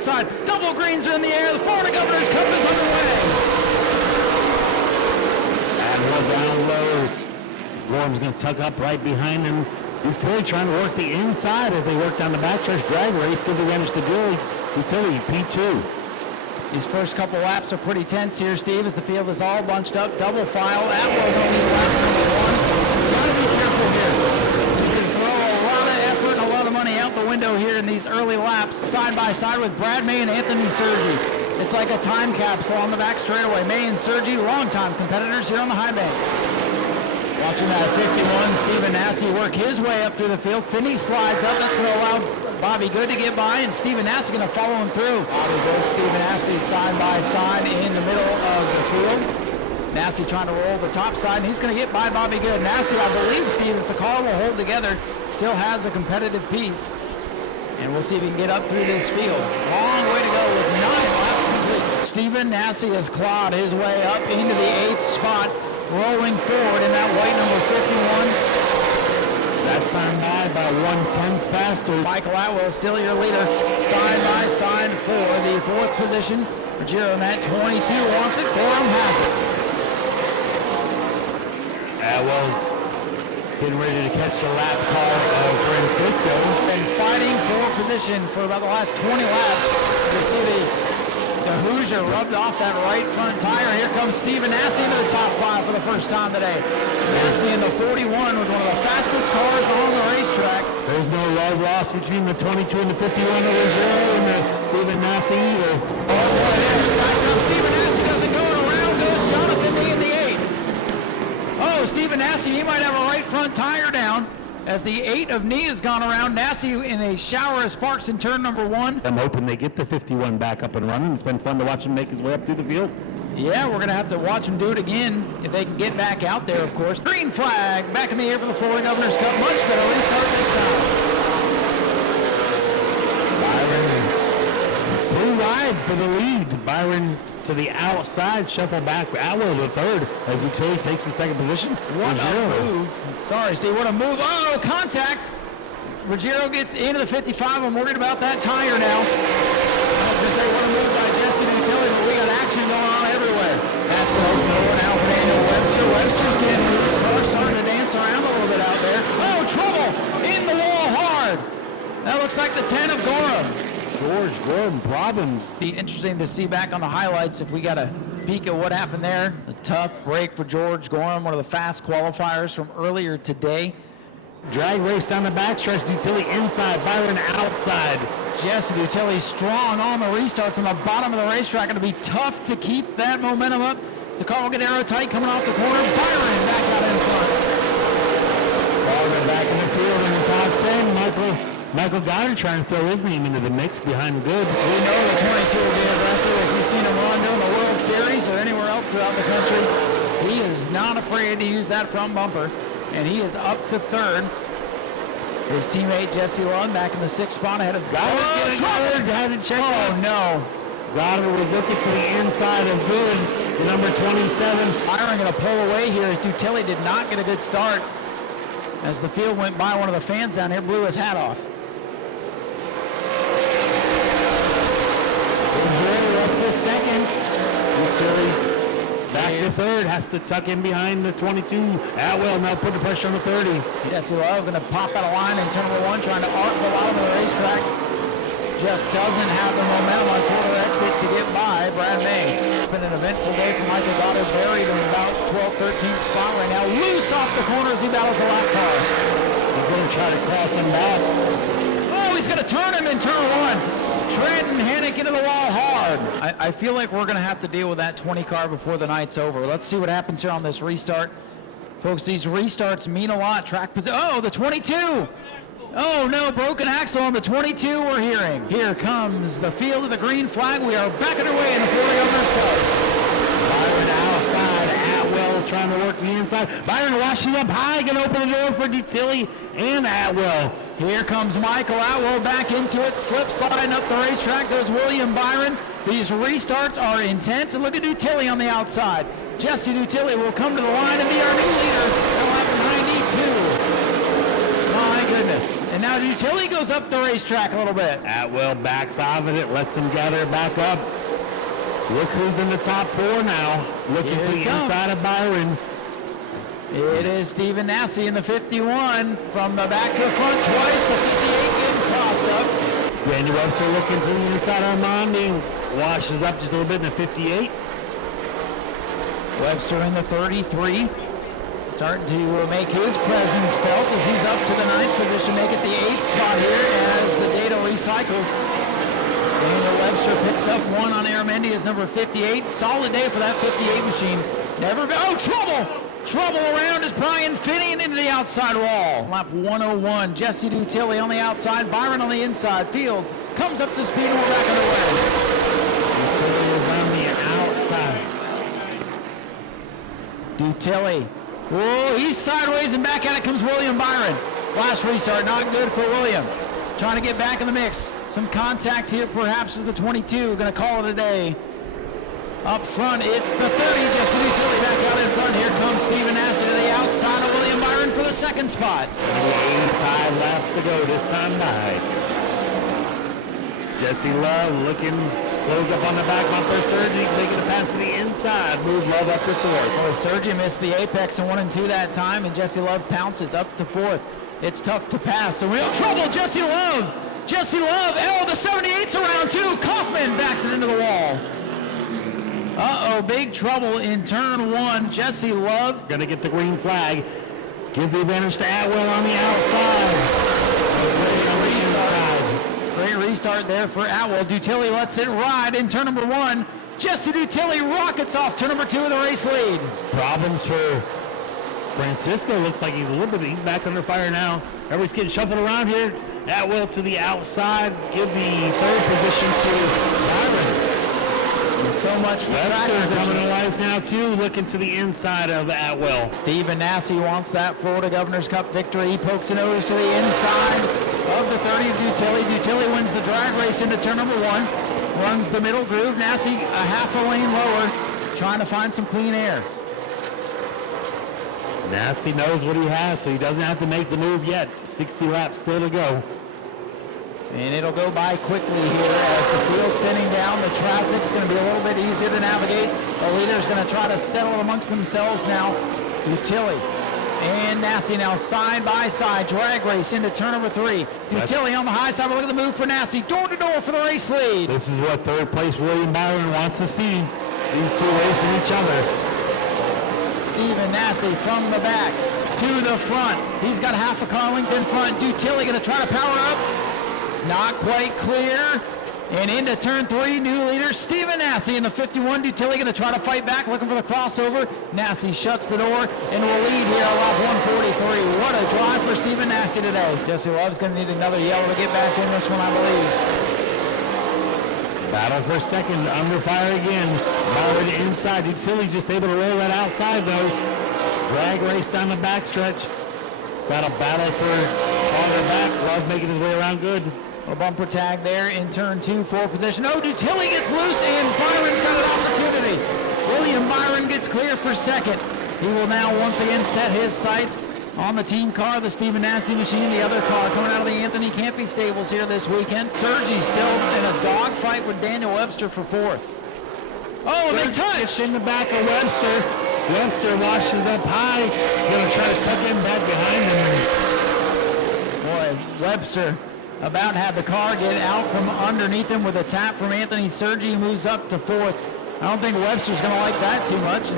outside. Double greens are in the air. The Florida Governor's Cup is underway. Adwell down low. Gorham's going to tuck up right behind him. Utility trying to work the inside as they work down the backstretch. Drag race, give the advantage to Utility, P2. These first couple laps are pretty tense here, Steve, as the field is all bunched up. Double file. Atwell going to need lap number one. Got to be careful here. You can throw a lot of effort and a lot of money out the window here in these early laps, side by side with Brad May and Anthony Sergi. It's like a time capsule on the back straightaway. May and Sergi, longtime competitors here on the high banks. Watching that 51, Stephen Nau Sea work his way up through the field. Finney slides up. That's going to allow Bobby Good to get by, and Stephen Nau Sea going to follow him through. Bobby Good, Stephen Nau Sea side by side in the middle of the field. Nau Sea trying to roll the top side, and he's going to get by Bobby Good. Nau Sea, I believe, Steve, if the car will hold together, still has a competitive piece. And we'll see if he can get up through this field. Long way to go with 9 laps complete. Stephen Nau Sea has clawed his way up into the 8th spot, rolling forward in that white number 51. That time by 1/10 faster. Michael Atwell still your leader, side by side for the 4th position. Ruggiero in that 22 wants it. Gorham has it. Atwell's getting ready to catch the lap car of Francisco. Been fighting for position for about the last 20 laps. You can see the Hoosier rubbed off that right front tire. Here comes Stephen Nau Sea into the top 5 for the first time today. Nau Sea in the 41 was one of the fastest cars on the racetrack. There's no love lost between the 22 and the 51 of Ruggiero and the Stephen Nau Sea either. Oh boy, there's Stephen Nau Sea doesn't go, and around goes Jonathan Lee in the 8. Oh, Stephen Nau Sea, he might have a right front tire down. As the 8 of Knee has gone around, Nau Sea in a shower of sparks in turn number 1. I'm hoping they get the 51 back up and running. It's been fun to watch him make his way up through the field. Yeah, we're going to have to watch him do it again if they can get back out there, of course. Green flag back in the air for the Florida Governor's Cup. Much better restart this time. Byron, blue ride for the lead. Byron to the outside, shuffle back. Atwell to the 3rd as Utility takes the 2nd position. What a move. Sorry, Steve, what a move. Oh, contact. Ruggiero gets into the 55. I'm worried about that tire now. I was going to say, what a move by Jesse Utility, but we got action going on everywhere. That's an open door now for Daniel Webster. Webster's getting loose. Car's starting to dance around a little bit out there. Oh, trouble in the wall hard. That looks like the 10 of Gorham. George Gorham problems. Be interesting to see back on the highlights if we got a peek at what happened there. A tough break for George Gorham, one of the fast qualifiers from earlier today. Drag race down the backstretch. Utility inside, Byron outside. Jesse Utility strong on the restarts on the bottom of the racetrack. Going to be tough to keep that momentum up. The car will get aerotight coming off the corner. Byron back out in front. Byron back in the field in the top 10. Michael Goddard trying to throw his name into the mix behind Good. We know the 22 will be aggressive. If you've seen him run during the World Series or anywhere else throughout the country, he is not afraid to use that front bumper, and he is up to 3rd. His teammate Jesse Lund back in the 6th spot ahead of Goddard had it checked out. Oh no. Goddard was looking to the inside of Good, number 27. Byron going to pull away here as Utility did not get a good start. As the field went by, one of the fans down here blew his hat off. Up to 2nd. Utility back to 3rd. Has to tuck in behind the 22. Atwell now put the pressure on the 30. Jesse Love going to pop out of line in turn number 1, trying to arc the bottom of the racetrack. Just doesn't have the momentum on quarter exit to get by Brad May. It's been an eventful day for Michael Goddard, buried in about 12th, 13th spot right now. Loose off the corner as he battles a lap car. He's going to try to cross him back. Oh, he's going to turn him in turn 1. Trenton Hennick into the wall hard. I feel like we're going to have to deal with that 20 car before the night's over. Let's see what happens here on this restart. Folks, these restarts mean a lot. Track position. Oh, the 22. Oh no, broken axle on the 22 we're hearing. Here comes the field of the green flag. We are back underway in the Florida Governor's Cup. Byron outside, Atwell trying to work the inside. Byron washing up high, going to open the door for Utility and Atwell. Here comes Michael Atwell back into it, slip sliding up the racetrack. There's William Byron. These restarts are intense, and look at Utility on the outside. Jesse Utility will come to the line and be our new leader. They'll have 92. My goodness. And now Utility goes up the racetrack a little bit. Atwell backs out of it, lets them gather back up. Look who's in the top 4 now. Looking to the inside of Byron. It is Stephen Nau Sea in the 51 from the back to the front twice. The 58 getting crossed up. Daniel Webster looking to the inside of Armandi. Washes up just a little bit in the 58. Webster in the 33. Starting to make his presence felt as he's up to the 9th position. Make it the 8th spot here as the data recycles. Daniel Webster picks up 1 on Armandi as number 58. Solid day for that 58 machine. Never go. Oh, trouble! Trouble around is Brian Finney into the outside wall. Lap 101. Jesse Dutilli on the outside. Byron on the inside. Field comes up to speed and we're back underway. Dutilli is on the outside. Dutilli. Whoa, he's sideways and back at it comes William Byron. Last restart, not good for William. Trying to get back in the mix. Some contact here perhaps is the 22. Gonna call it a day. Up front, it's the 30. Jesse Dutilli back out in front. Here comes Stephen Nau Sea to the outside of William Byron for the 2nd spot. 85 laps to go this time by. Jesse Love looking, close up on the back bumper. Sergi taking the pass to the inside. Move Love up to 4th. Well, Sergi missed the apex in 1 and 2 that time, and Jesse Love pounces up to 4th. It's tough to pass. So real trouble, Jesse Love. Jesse Love, the 78's around too. Kaufman backs it into the wall. Uh-oh, big trouble in turn 1. Jesse Love. Gonna get the green flag. Give the advantage to Atwell on the outside. Great restart there for Atwell. Dutilli lets it ride in turn number 1. Jesse Dutilli rockets off turn number 2 of the race lead. Problems for Francisco. Looks like he's back under fire now. Everybody's getting shuffled around here. Atwell to the outside. Give the 3rd position to Byron. So much for Webster's coming to life now too, looking to the inside of Atwell. Stephen Nau Sea wants that Florida Governor's Cup victory. He pokes a nose to the inside of the 30 of Dutilli. Dutilli wins the drag race into turn number 1. Runs the middle groove. Nau Sea a half a lane lower, trying to find some clean air. Nau Sea knows what he has, so he doesn't have to make the move yet. 60 laps still to go. And it'll go by quickly here as the field's thinning down. The traffic's going to be a little bit easier to navigate. The leader's going to try to settle amongst themselves now. Dutilli and Nau Sea now side by side. Drag race into turn number 3. Dutilli on the high side. But look at the move for Nau Sea. Door to door for the race lead. This is what 3rd place William Byron wants to see. These 2 racing each other. Stephen Nau Sea from the back to the front. He's got half a car length in front. Dutilli going to try to power up. Not quite clear. And into turn 3, new leader Stephen Nau Sea in the 51. Dutilli going to try to fight back, looking for the crossover. Nau Sea shuts the door and will lead here on lap 143. What a drive for Stephen Nau Sea today. Jesse Love's going to need another yellow to get back in this one, I believe. Battle for 2nd, under fire again. Byron inside. Dutilli just able to roll that outside though. Drag race down the backstretch. Got a battle for farther back. Love making his way around good. A bumper tag there in turn 2, 4 position. Oh, Dutilli gets loose and Byron's got an opportunity. William Byron gets clear for 2nd. He will now once again set his sights on the team car, the Stephen Nau Sea machine, the other car coming out of the Anthony Campy stables here this weekend. Sergi still in a dogfight with Daniel Webster for 4th. Oh, they touch! It's in the back of Webster. Webster washes up high. Gonna try to tuck him back behind him. Boy, Webster about had the car get out from underneath him with a tap from Anthony Sergi, who moves up to 4th. I don't think Webster's going to like that too much.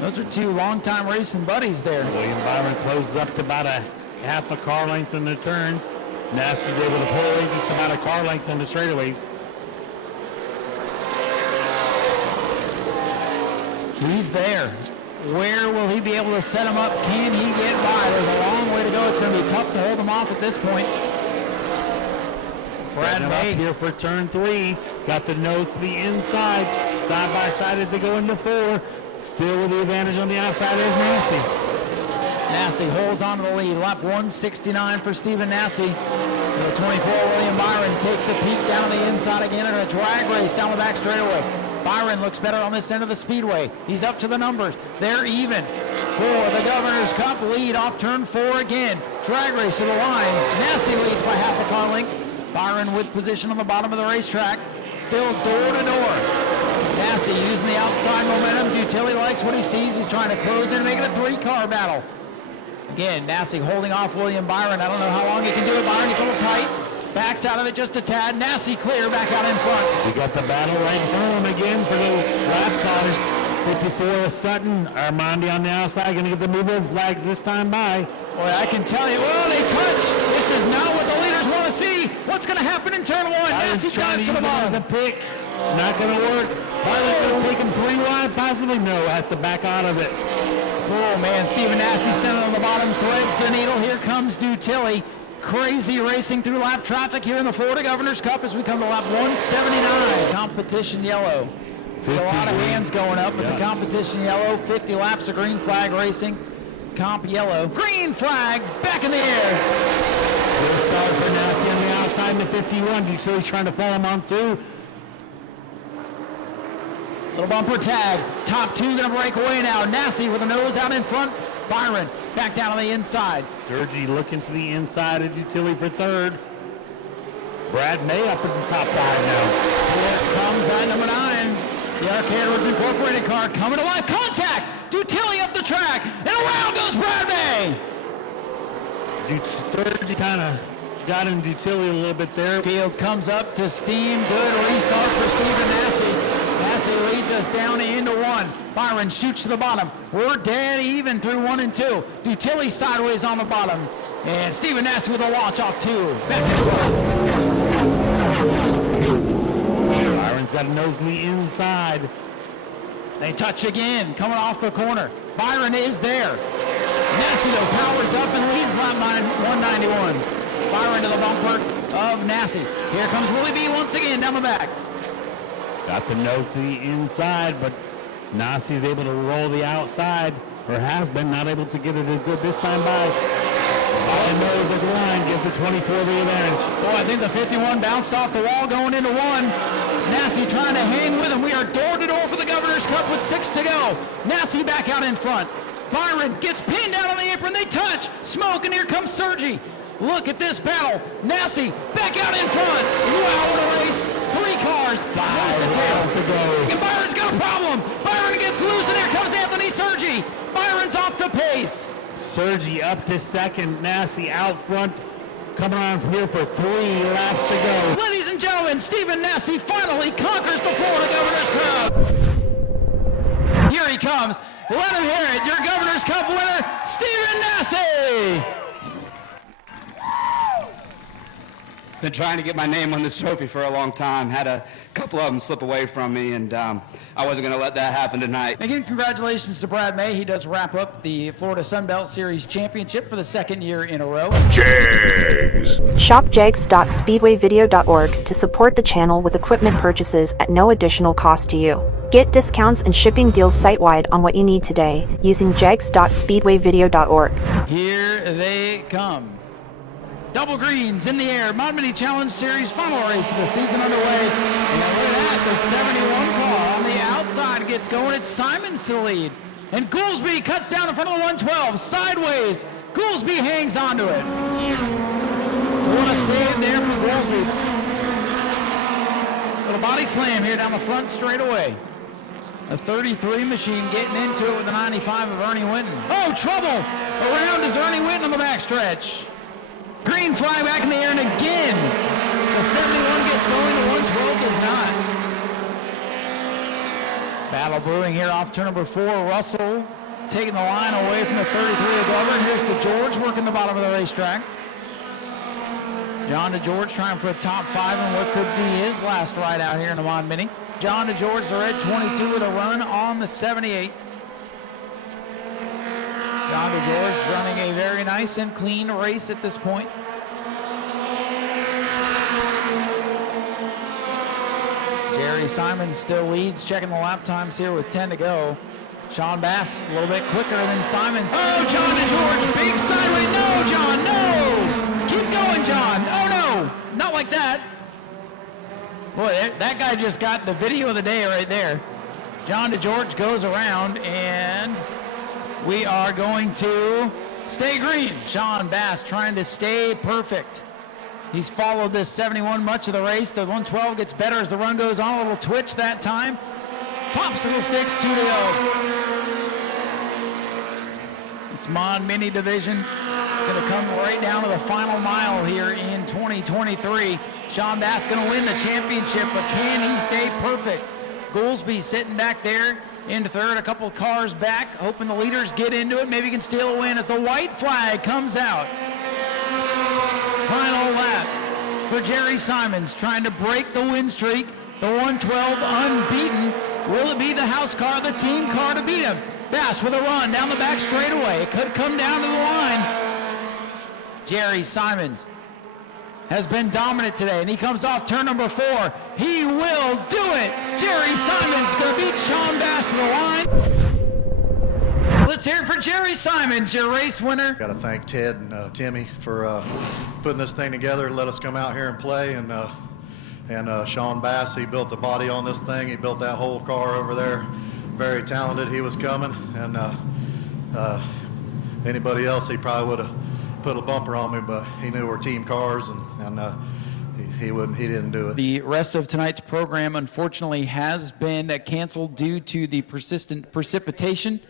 Those are 2 long-time racing buddies there. William Byron closes up to about a half a car length in the turns. Nau Sea's able to pull in just about a car length in the straightaways. He's there. Where will he be able to set him up? Can he get by? There's a long way to go. It's going to be tough to hold him off at this point. Brad May up here for turn 3. Got the nose to the inside. Side by side as they go into 4. Still with the advantage on the outside is Nau Sea. Nau Sea holds on to the lead. Lap 169 for Stephen Nau Sea. The 24, William Byron takes a peek down the inside again in a drag race down the back straightaway. Byron looks better on this end of the speedway. He's up to the numbers. They're even for the Governor's Cup lead off turn 4 again. Drag race to the line. Nau Sea leads by half a car length. Byron with position on the bottom of the racetrack. Still door to door. Nau Sea using the outside momentum. Dutilli likes what he sees. He's trying to close in and make it a 3-car battle. Again, Nau Sea holding off William Byron. I don't know how long he can do it. Byron gets a little tight. Backs out of it just a tad. Nau Sea clear, back out in front. We got the battle right in front of him again for the lap cars. 54 Sutton. Armandi on the outside, going to get the move-over flags this time by. Boy, I can tell you, well, they touch. This is not what the leaders want to see. What's going to happen in turn 1? Nau Sea dives to the bottom. As a pick. Not going to work. Byron's going to take him 3 wide, possibly. No, has to back out of it. Oh, man, Stephen Nau Sea centered on the bottom, threads the needle. Here comes Dutilli. Crazy racing through lap traffic here in the Florida Governor's Cup as we come to lap 179. Competition yellow. See a lot of hands going up with the competition yellow. 50 laps of green flag racing. Comp yellow. Green flag back in the air. Good start for Nau Sea on the outside in the 51. Dutilli trying to follow him on through. Little bumper tag. Top 2 going to break away now. Nau Sea with a nose out in front. Byron back down on the inside. Sergi looking to the inside of Dutilli for 3rd. Brad May up at the top 5 now. Here comes at number 9. The Arcade Woods Incorporated car coming to live. Contact! Dutilli up the track. And around goes Brad May. Sergi kind of got in Dutilli a little bit there. Field comes up to steam. Good restart for Stephen Nau Sea. Nau Sea leads us down into 1. Byron shoots to the bottom. We're dead even through 1 and 2. Dutilli sideways on the bottom. And Stephen Nau Sea with a launch off 2. Back in front. Byron's got a nose in the inside. They touch again, coming off the corner. Byron is there. Nau Sea though powers up and leads lap 191. Byron to the bumper of Nau Sea. Here comes Willie B once again down the back. Got the nose to the inside, but Nau Sea's able to roll the outside, or has been, not able to get it as good this time by. The nose of the line gives the 24 the advantage. Boy, I think the 51 bounced off the wall going into 1. Nau Sea trying to hang with him. We are door to door for the Governor's Cup with 6 to go. Nau Sea back out in front. Byron gets pinned out on the apron. They touch. Smoke, and here comes Sergi. Look at this battle. Nau Sea back out in front. Wow, what a race. 3 cars. 5 to go. And Byron's got a problem. Byron gets loose, and here comes Anthony Sergi. Byron's off the pace. Sergi up to 2nd. Nau Sea out front. Coming on here for 3 laps to go. Ladies and gentlemen, Stephen Nau Sea finally conquers the Florida Governor's Cup. Here he comes. Let him hear it. Your Governor's Cup winner, Stephen Nau Sea. Been trying to get my name on this trophy for a long time. Had a couple of them slip away from me, and I wasn't going to let that happen tonight. Again, congratulations to Brad May. He does wrap up the Florida Sunbelt Series Championship for the 2nd year in a row. Jags. Shop jags.speedwayvideo.org to support the channel with equipment purchases at no additional cost to you. Get discounts and shipping deals site-wide on what you need today using jags.speedwayvideo.org. Here they come. Double greens in the air. Mod Mini Challenge Series final race of the season underway. And look at that, the 71 car on the outside gets going. It's Simons to the lead. And Goolsby cuts down in front of the 112. Sideways. Goolsby hangs onto it. What a save there for Goolsby. Little body slam here down the front straight away. A 33 machine getting into it with the 95 of Ernie Winton. Oh, trouble! Around is Ernie Winton on the backstretch. Green flag back in the air, and again, the 71 gets going, the 112 does not. Battle brewing here off turn number 4. Russell taking the line away from the 33 of Glover. Here's the George working the bottom of the racetrack. John DeGeorge trying for a top 5 in what could be his last ride out here in the Mod Mini. John DeGeorge, the red 22 with a run on the 78. John DeGeorge running a very nice and clean race at this point. Jerry Simons still leads, checking the lap times here with 10 to go. Sean Bass a little bit quicker than Simons. Oh, John DeGeorge, big sideway. No, John, no. Keep going, John. Oh, no, not like that. Boy, that guy just got the video of the day right there. John DeGeorge goes around, and we are going to stay green. Sean Bass trying to stay perfect. He's followed this 71 much of the race. The 112 gets better as the run goes on. A little twitch that time. Popsicle sticks, 2 to go. This Mon Mini division is going to come right down to the final mile here in 2023. Sean Bass going to win the championship, but can he stay perfect? Goolsby sitting back there into third, a couple of cars back, hoping the leaders get into it. Maybe can steal a win as the white flag comes out. Final lap for Jerry Simons, trying to break the win streak. The 112 unbeaten. Will it be the house car, the team car to beat him? Bass with a run down the back straightaway. It could come down to the line. Jerry Simons has been dominant today, and he comes off turn number 4. He will do it. Jerry Simons going to beat Sean Bass to the line. Let's hear it for Jerry Simons, your race winner. Got to thank Ted and Timmy for putting this thing together and let us come out here and play. And Sean Bass, he built the body on this thing. He built that whole car over there. Very talented. He was coming, and anybody else, he probably would have put a bumper on me, but he knew we're team cars, and he didn't do it. The rest of tonight's program, unfortunately, has been canceled due to the persistent precipitation,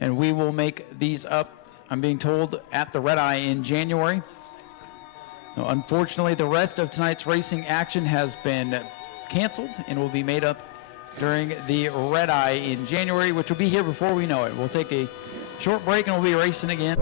and we will make these up, I'm being told, at the Red Eye in January. So unfortunately, the rest of tonight's racing action has been canceled and will be made up during the Red Eye in January, which will be here before we know it. We'll take a short break and we'll be racing again.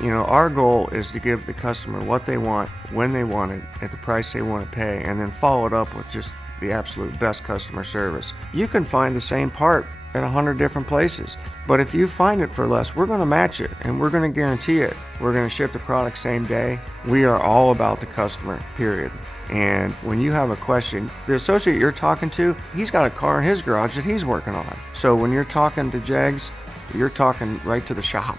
You know, our goal is to give the customer what they want, when they want it, at the price they want to pay, and then follow it up with just the absolute best customer service. You can find the same part at 100 different places, but if you find it for less, we're going to match it, and we're going to guarantee it. We're going to ship the product same day. We are all about the customer, period. And when you have a question, the associate you're talking to, he's got a car in his garage that he's working on. So when you're talking to Jags, you're talking right to the shop.